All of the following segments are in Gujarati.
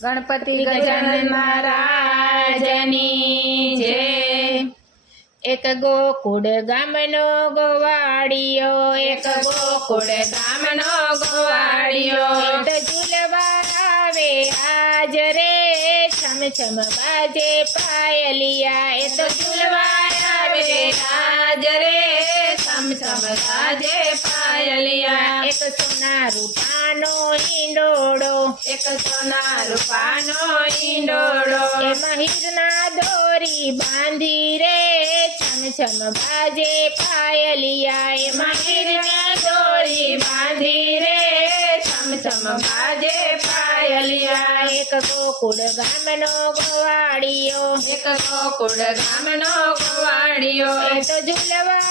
ગણપતિ ગજાનન મહારાજની જય એક ગોકુળ ગામનો ગોવાળિયો એક ગોકુળ ગામનો ગોવાળિયો તો ઝૂલવા આવે આજ રે છમ છમ બાજે પાયલિયા એ તો ઝૂલવા આવે આજ રે સમ સમ સાજે પાયલિયા એક સોના રૂપાનો ઈંડોળો એક સોના રૂપાનો ઈંડોળો એમાં હીરના દોરી બાંધી રે છમ છમ બાજે પાયલિયા. એમાં હીરના દોરી બાંધી રે છમ છમ બાજે પાયલિયા. એક ગોકુળ ગામનો ગવાડિયો. એક ગોકુળ ગામનો ગોવાળિયો એ તો ઝૂલવા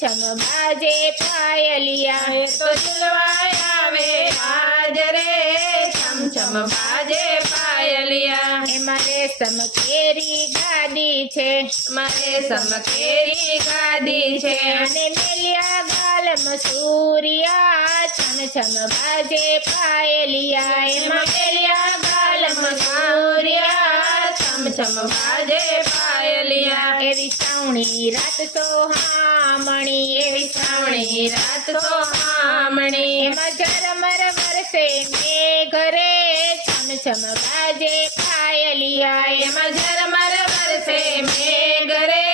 છમ બાજે પાયલિયા તો ઝૂલવાય આવે આજ રે છમ બાજે પાયલિયા એમાં રેશમ કેરી ગાદી છે. મારે સમકેરી ગાદી છે. અને મેલિયા ગાલ મસૂરિયા છમ બાજે પાયલિયા એમાં મેલિયા ગાલ મસૂરિયા છમ છમ બાજે પાયલિયા એવી શ્રાવણી રાત સોહામણી એવી શ્રાવણી રાત સોહામણી એમાં ઝરમર વરસે મે ઘરે છમ છમ બાજે પાયલિયા એમાં ઝરમર વરસે મે ઘરે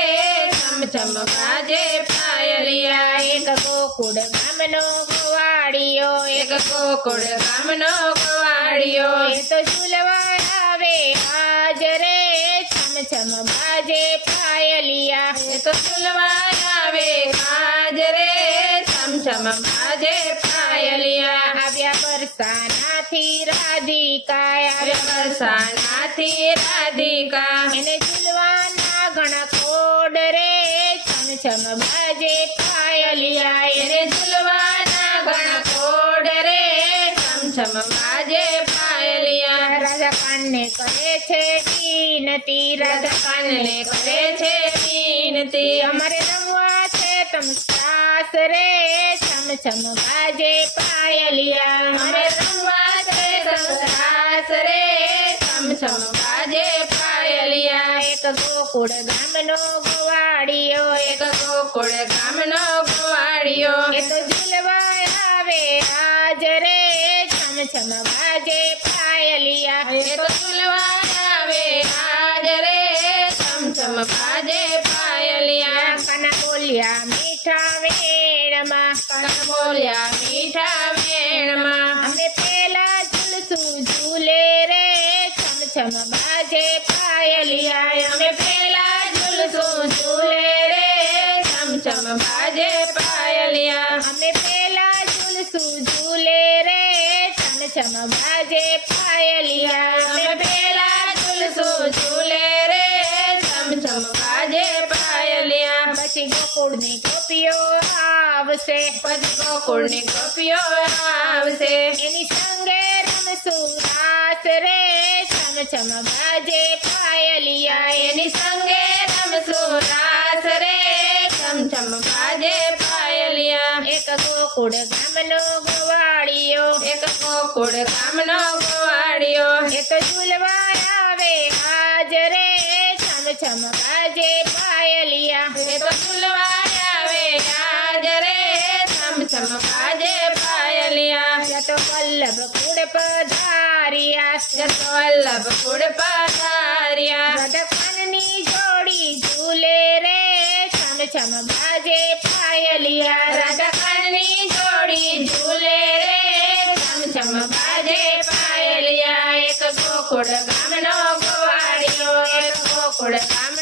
છમ છમ બાજે પાયલિયા એક ગોકુળ ગામનો ગવાડિયો એક ગોકુળ ગામનો ગવાળિયો. એ તો ઝૂલવા આવે આજ બરસાનાથી રાધિકા આવ્યા વરસાનાથી રાધિકા. એને ઝૂલવાના ઘણા કોડ રે. છમ છમ બાજે પાયલિયા. એને ઝૂલવાના ઘણા કાનને કરે છે વિનતી રાધ કાનને કરે છે વિનતી અમારે રમવા છે તમ સાસ રે છમ છમ બાજે પાયલિયા. અમારે રમવા છે સંસાસ રે છમ છમ બાજે પાયલિયા. એક ગોકુળ ગામનો ગોવાડિયો એક ગોકુળ ગામનો ગોવાડિયો એ તો આવે આજ રે છમ છમ બાજે એ તો ઝૂલવાય આવે આજ રે છમ છમ બાજે પાયલિયા કાના બોલ્યા મીઠા વેણમાં કણ બોલ્યા મીઠા વેણમાં અમે પેલા ઝૂલશું ઝૂલે રે છમ છમ બાજે પાયલિયા અમે પેલા ઝૂલશું ઝૂલે રે છમ છમ બાજે પાયલિયા અમે પેલા ઝૂલશું ઝૂલે રે છમ છમ બાજે આવશે. ગોકુળની ગોપીઓ આવશે. એની સંગે રમશું રાસ રે. છમ છમ બાજે પાયલિયા. એની સંગે રમશું રાસ રે. છમ છમ બાજે પાયલિયા. એક ગોકુળ ગામનો ગવાડિયો એક ગોકુળ ગામનો ગોવાળિયો. એ તો ઝૂલવા વલ્લભ કુળ પધાર્યા જત વલ્લભ કુળ પધાર્યા રડકનની જોડી ઝૂલે રે છમ છમ બાજે પાયલિયા રાજા કણની જોડી ઝૂલે રે છમ છમ બાજે પાયલિયા એક ગોકુળ ગામનો ગોવાળિયો એક ગોકુળ ગામનો